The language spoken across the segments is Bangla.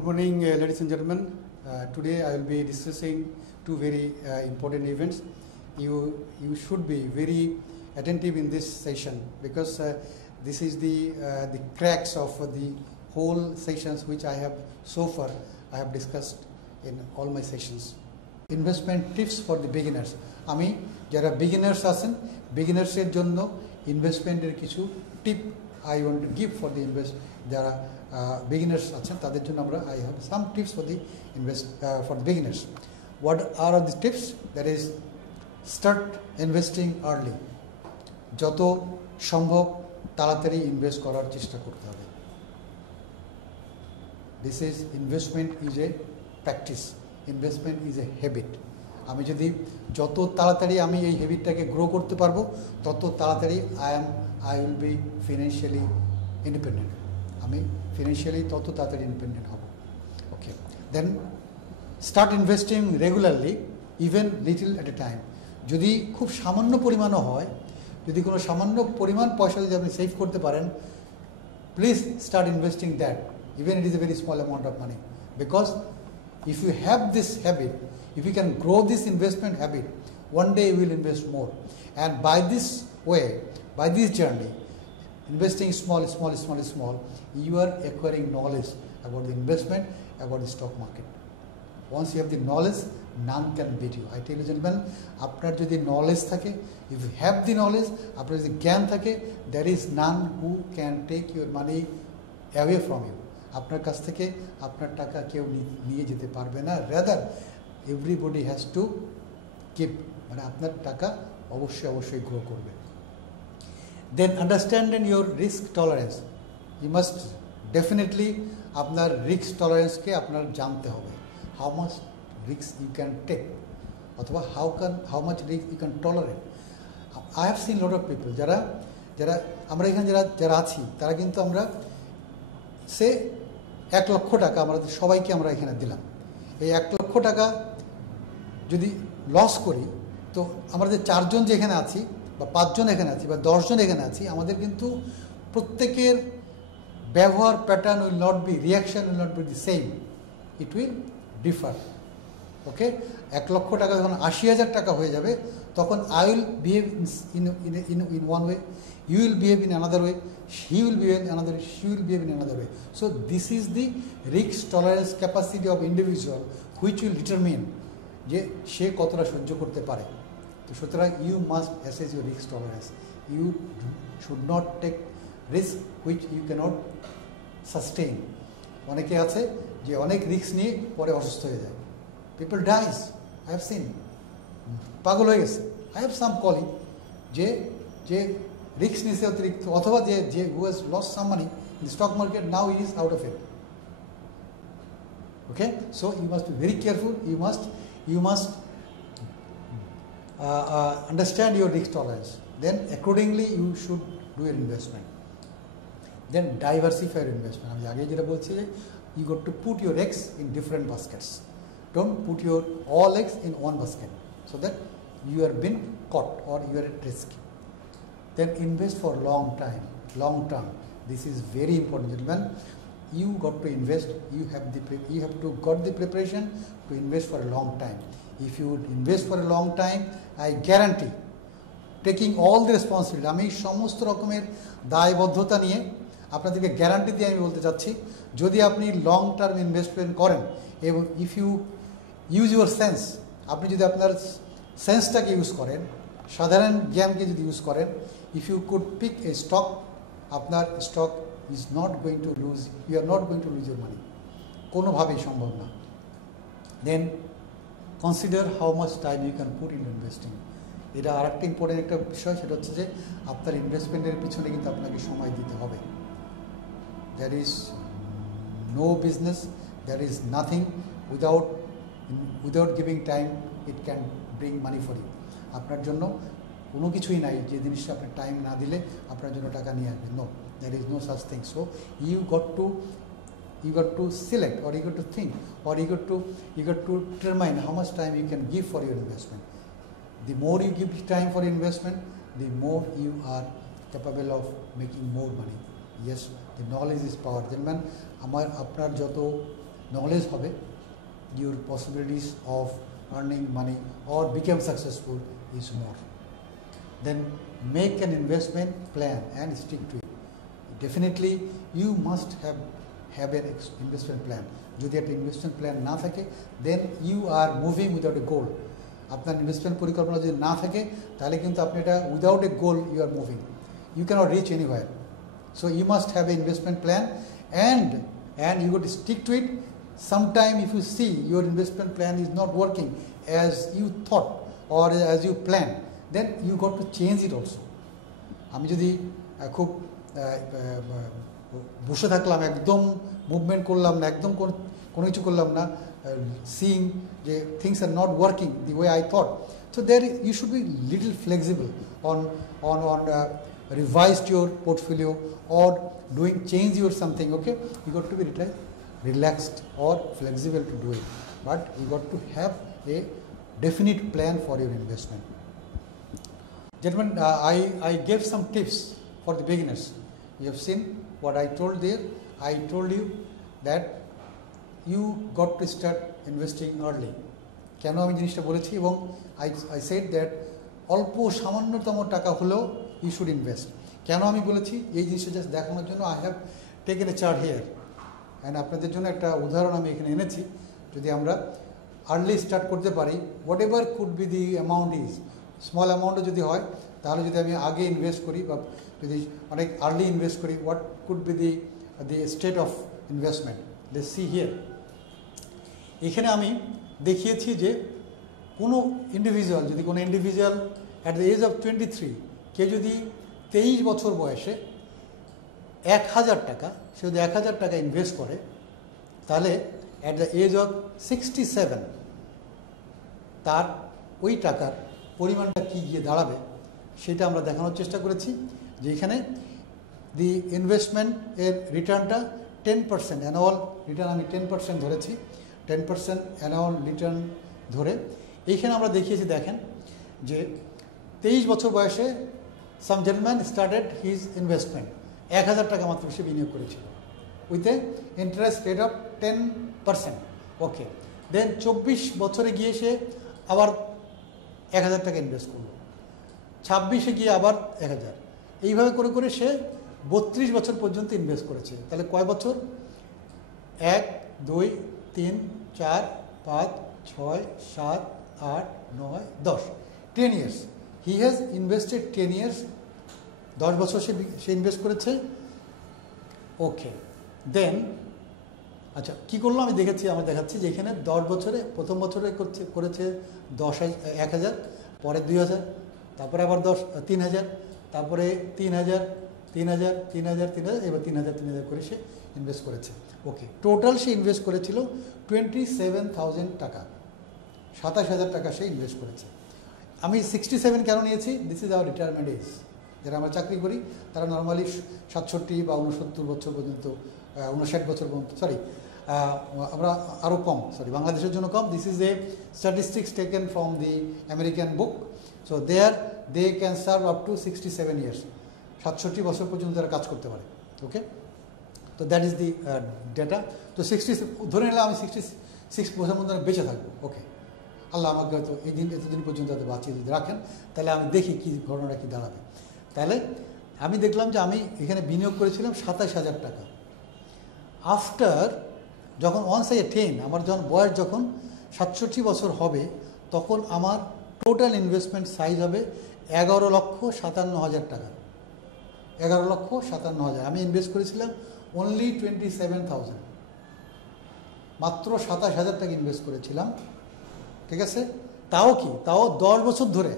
Good morning, ladies and gentlemen. Today I will be discussing two very important events. You should be very attentive in this session because this is the cracks of the whole sessions which I have so far I have discussed in all my sessions. Investment tips for the beginners. আমি যারা beginners আছেন beginners এর জন্য ইনভেস্টমেন্টের কিছু টিপ I want to give for the যারা beginners আছেন তাদের জন্য আমরা I have some tips for the for the beginners. What are the tips? That is, start investing early. যত সম্ভব তাড়াতাড়ি ইনভেস্ট করার চেষ্টা করতে হবে. This is investment is a practice. Investment is a habit. আমি যদি যত তাড়াতাড়ি আমি এই হ্যাবিটটাকে গ্রো করতে পারবো তত তাড়াতাড়ি I will be financially independent. আমি ফিনান্সিয়ালি তত তাড়াতাড়ি ইন্ডিপেন্ডেন্ট হব. Okay, then start investing regularly, even little at a time. যদি খুব সামান্য পরিমাণও হয়, যদি কোনো সামান্য পরিমাণ পয়সা যদি আপনি সেভ করতে পারেন, please start investing that, even it is a very small amount of money. Because if you have this habit, if you can grow this investment habit, one day you will invest more. And by this way, by this journey, investing small, you are acquiring knowledge about the investment, about the stock market. Once you have the knowledge, none can beat you. I tell you, gentlemen, আপনার যদি knowledge থাকে, if you have the knowledge, আপনার যদি জ্ঞান থাকে, there is none who can take your money away from you. আপনার কাছ থেকে আপনার টাকা কেউ নিয়ে যেতে পারবে না. Rather everybody has to keep, মানে আপনার টাকা অবশ্যই গ্রো করবে. Then understand your risk tolerance. You must definitely আপনার রিস্ক টলারেন্সকে আপনার জানতে হবে. How much risk you can take, অথবা how much risk you can tolerate. I have seen lot of people যারা আমরা এখানে যারা আছি তারা কিন্তু আমরা সে 1 লক্ষ টাকা আমাদের সবাইকে আমরা এখানে দিলাম. এই 1 লক্ষ টাকা যদি লস করি, তো আমরা যে 4 জন যে এখানে আছি, বা 5 জন এখানে আছি, বা 10 জন এখানে আছি, আমাদের কিন্তু প্রত্যেকের ব্যবহার pattern will not be, reaction will not be the same, it will differ. Okay, 1 lakh টাকা যখন 80,000 টাকা হয়ে যাবে, তখন I will behave in one way, you will behave in another way, he will behave in another way, she will behave in another way. So this is the risk tolerance capacity of individual which will determine যে সে কতটা সহ্য করতে পারে. তো সুতরাং you must assess your risk tolerance. You should not take risk which you cannot sustain. অনেকে আছে যে অনেক রিস্ক নিয়ে পরে অসুস্থ হয়ে যায়. People dies. I have seen. পাগল হয়ে গেছে. I have some colleague যে রিস্ক নিছে অতিরিক্ত, অথবা যে who has lost some money in the stock market, now he is out of it. Okay, so you must be very careful. You must understand your risk tolerance. Then accordingly you should do your investment. Then diversify your investment. আমি আগে যেটা বলছি যে you got to put your eggs in different baskets. Don't put your all eggs in one basket, so that you are been caught or you are at risk. Then invest for long term. This is very important, gentlemen. You got to invest. You have to got the preparation to invest for a long time. If you invest for a long time, I guarantee, taking all the responsibility, আমি সমস্ত রকমের দায়বদ্ধতা নিয়ে আপনাদেরকে গ্যারান্টি দিয়ে আমি বলতে চাচ্ছি, যদি আপনি লং টার্ম ইনভেস্টমেন্ট করেন এবং if you use your sense, আপনি যদি আপনার সেন্সটাকে ইউজ করেন, সাধারণ জ্ঞানকে যদি ইউজ করেন, if you could pick a stock, আপনার stock is not going to lose, you are not going to lose your money. কোনোভাবেই সম্ভব না. Then consider how much time you can put in investing. এটা আরেকটা ইম্পর্টেন্ট একটা বিষয়, সেটা হচ্ছে যে আপনার ইনভেস্টমেন্টের পিছনে কিন্তু আপনাকে সময় দিতে হবে. There is no business, there is nothing without giving time it can bring money for you. আপনার জন্য কোনো কিছুই নাই যে জিনিসটা আপনি টাইম না দিলে আপনার জন্য টাকা নিয়ে আসবে. No, there is no such thing. So you got to select, or you got to think, or you got to determine how much time you can give for your investment. The more you give time for investment, the more you are capable of making more money. Yes, the knowledge is power. Gentlemen, আপনার যত knowledge হবে, your possibilities of earning money or become successful is more. Then make an investment plan and stick to it. Definitely you must have an investment plan. যদি একটা ইনভেস্টমেন্ট প্ল্যান না থাকে, then you are moving without a goal. আপনার ইনভেস্টমেন্ট পরিকল্পনা যদি না থাকে, তাহলে কিন্তু আপনি এটা without a goal you are moving, you cannot reach anywhere. So you must have a investment plan and you got to stick to it. Sometime if you see your investment plan is not working as you thought or as you planned, then you got to change it also. আমি যদি খুব বসে থাকলাম, একদম মুভমেন্ট করলাম না, একদম কোনো কিছু করলাম না, সিইং যে things are not working the way I thought, so there you should be little flexible on revised your portfolio or doing change your something. Okay, you got to be relaxed or flexible to do it, but you got to have a definite plan for your investment. Gentlemen, I gave some tips for the beginners. You have seen what I told there. I told you that you got to start investing early. কেন আমি জিনিসটা বলেছি, এবং I said that অল্প সামান্যতম টাকা হলেও you should invest. কেন আমি বলেছি এই জিনিসটা জাস্ট দেখানোর জন্য I have taken a chart here and আপনাদের জন্য একটা উদাহরণ আমি এখানে এনেছি। যদি আমরা আর্লি স্টার্ট করতে পারি, whatever could be the amount is, small অ্যামাউন্টও যদি হয়, তাহলে যদি আমি আগে ইনভেস্ট করি বা যদি অনেক আর্লি ইনভেস্ট করি, what could be the state of investment. Let's see here. এখানে আমি দেখিয়েছি যে কোনো individual at the age of 23, কেউ যদি 23 বছর বয়সে 1000 টাকা, সে যদি 1000 টাকা ইনভেস্ট করে, তাহলে অ্যাট দ্য এজ অফ 67 তার ওই টাকার পরিমাণটা কী গিয়ে দাঁড়াবে সেটা আমরা দেখানোর চেষ্টা করেছি। যে এখানে দি ইনভেস্টমেন্ট এর রিটার্নটা 10%, অ্যানুয়াল রিটার্ন আমি 10% ধরেছি, 10% অ্যানুয়াল রিটার্ন ধরে এইখানে আমরা দেখিয়েছি। দেখেন যে 23 বছর বয়সে সাম জেন্টলম্যান স্টার্টেড হিজ ইনভেস্টমেন্ট, 1000 টাকা মাত্র সে বিনিয়োগ করেছিল with a interest rate of 10%। ওকে, দেন 24 বছরে গিয়ে সে আবার 1000 টাকা ইনভেস্ট করলো, 26-এ গিয়ে আবার 1000, এইভাবে করে করে সে 32 বছর পর্যন্ত ইনভেস্ট করেছে। তাহলে কয় বছর? 1, 2, 3, 4, 5, 6, 7, 8, 9, 10, 10 years. He has invested 10 years, 10 বছর সে ইনভেস্ট করেছে। ওকে, দেন আচ্ছা কী করলো আমি দেখাচ্ছি যে এখানে 10 বছরে প্রথম বছরে করেছে 10,000, পরে 2000, তারপরে আবার 3000, তারপরে 3000, 3000, 3000, 3000, এবার 3000, 3000 করে সে ইনভেস্ট করেছে। ওকে, টোটাল সে ইনভেস্ট করেছিল 27,000 টাকা, 27,000 টাকা সে ইনভেস্ট করেছে। আমি 67 কেন নিয়েছি? This is our retirement age. যারা আমরা চাকরি করি তারা নর্মালি 67 বা 69 বছর পর্যন্ত, 59 বছর পর্যন্ত, আমরা আরও কম, বাংলাদেশের জন্য কম। This is a statistics taken from the American book. So they can serve up to 67 years, 67 বছর পর্যন্ত তারা কাজ করতে পারে। ওকে, তো দ্যাট ইজ দি ডেটা। তো 60 ধরে নিলাম আমি 66 বছর মধ্যে বেঁচে থাকবো। ওকে, আল্লাহ আমাকে হয়তো এতদিন পর্যন্ত হয়তো বাঁচিয়ে যদি রাখেন, তাহলে আমি দেখি কী ঘটনাটা কী দাঁড়াবে। তাহলে আমি দেখলাম যে আমি এখানে বিনিয়োগ করেছিলাম 27,000 টাকা। আফটার যখন ওয়ান্স আই অ্যাটেইন, আমার যখন বয়স যখন 67 বছর হবে, তখন আমার টোটাল ইনভেস্টমেন্ট সাইজ হবে 11,57,000 টাকা। 11,57,000 আমি ইনভেস্ট করেছিলাম অনলি 27,000, মাত্র 27,000 টাকা ইনভেস্ট করেছিলাম। ঠিক আছে, তাও 10 বছর ধরে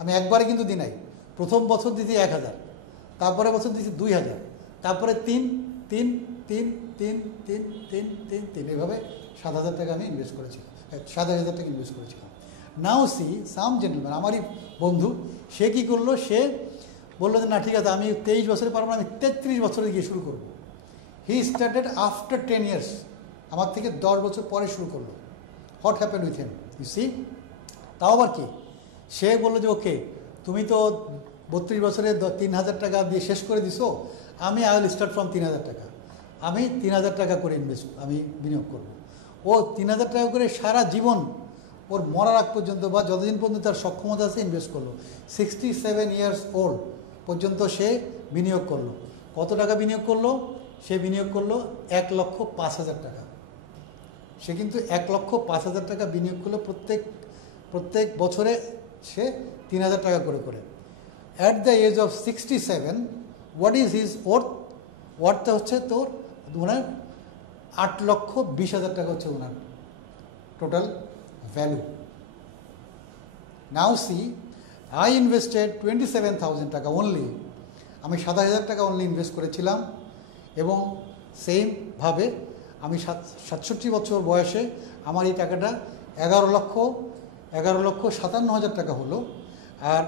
আমি একবারে কিন্তু দিই নাই। প্রথম বছর দিয়েছি 1000, তারপরে বছর দিয়েছি 2000, তারপরে 3, এভাবে 7,000 টাকা আমি ইনভেস্ট করেছিলাম, 27,000 টাকা ইনভেস্ট করেছিলাম। নাও সি সাম জেন্টলম্যান, আমারই বন্ধু, সে কী করলো, সে বললো যে না ঠিক আছে আমি 23 বছরে পারবো না, আমি 33 বছরে গিয়ে শুরু করবো। হি স্টার্টেড আফটার 10 ইয়ার্স, আমার থেকে 10 বছর পরে শুরু করলো। What happened with him you see? তাও আবার কি, সে বললো যে ওকে তুমি তো 32 বছরে 3,000 টাকা দিয়ে শেষ করে দিছো, আমি আই উইল স্টার্ট ফ্রম 3,000 টাকা, আমি 3,000 টাকা করে আমি বিনিয়োগ করবো। ও 3,000 টাকা করে সারা জীবন ওর মরার আগ পর্যন্ত বা যতদিন পর্যন্ত তার সক্ষমতা আছে ইনভেস্ট করলো। 67 ইয়ার্স ওল্ড পর্যন্ত সে বিনিয়োগ করলো। কত টাকা বিনিয়োগ করলো? সে বিনিয়োগ করলো 1,05,000 টাকা। সে কিন্তু 1,05,000 টাকা বিনিয়োগ করলো প্রত্যেক বছরে সে 3,000 টাকা করে করে। At the age of 67 what is his ওয়ার্থটা হচ্ছে তোর ওনার 8,20,000 টাকা হচ্ছে ওনার total value. Now see I invested 27,000 টাকা অনলি। আমি 27,000 টাকা অনলি ইনভেস্ট করেছিলাম এবং সেমভাবে আমি 67 বছর বয়সে আমার এই টাকাটা 11,57,000 টাকা হলো। আর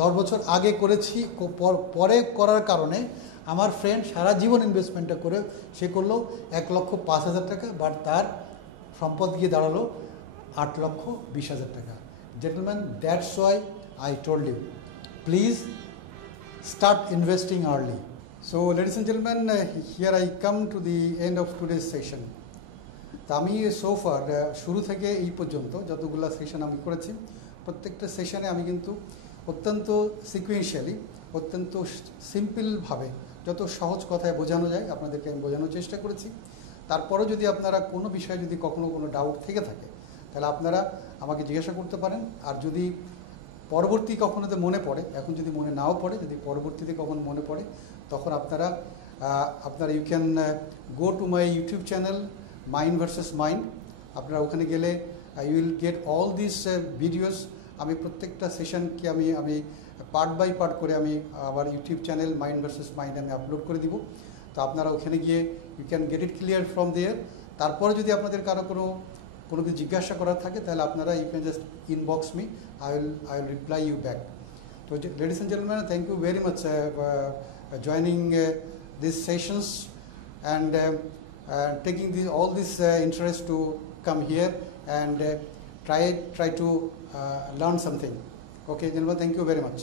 10 বছর আগে করেছি, পরে করার কারণে আমার ফ্রেন্ড সারা জীবন ইনভেস্টমেন্টটা করে সে করলো 1,05,000 টাকা, বাট তার সম্পদ গিয়ে দাঁড়ালো 8,20,000 টাকা। Gentlemen, that's why I told you, please start investing early. So ladies and gentlemen, here I come to the end of today's session. তা আমি সোফার শুরু থেকে এই পর্যন্ত যতগুলো সেশন আমি করেছি, প্রত্যেকটা সেশনে আমি কিন্তু অত্যন্ত সিকুয়েন্সিয়ালি, অত্যন্ত সিম্পলভাবে, যত সহজ কথায় বোঝানো যায় আপনাদেরকে আমি বোঝানোর চেষ্টা করেছি। তারপরেও যদি আপনারা কোনো বিষয়ে যদি কখনো কোনো ডাউট থেকে থাকে তাহলে আপনারা আমাকে জিজ্ঞাসা করতে পারেন। আর যদি পরবর্তী কখনোতে মনে পড়ে, এখন যদি মনে নাও পড়ে, যদি পরবর্তীতে কখনো মনে পড়ে, তখন আপনারা you can go to my YouTube channel mind versus mind. আপনারা ওখানে গেলে you will get all this videos. আমি প্রত্যেকটা সেশনকে আমি পার্ট বাই পার্ট করে আমি আবার YouTube channel mind versus Mind আমি আপলোড করে দিব। তো আপনারা ওখানে গিয়ে you can get it clear from there. তারপরে যদি আপনাদের কারো কোনো কিছু জিজ্ঞাসা করার থাকে তাহলে আপনারা you can just inbox me, I will reply you back. So ladies and gentlemen, thank you very much joining these sessions and taking all this interest to come here and try to learn something. Okay, gentlemen, thank you very much.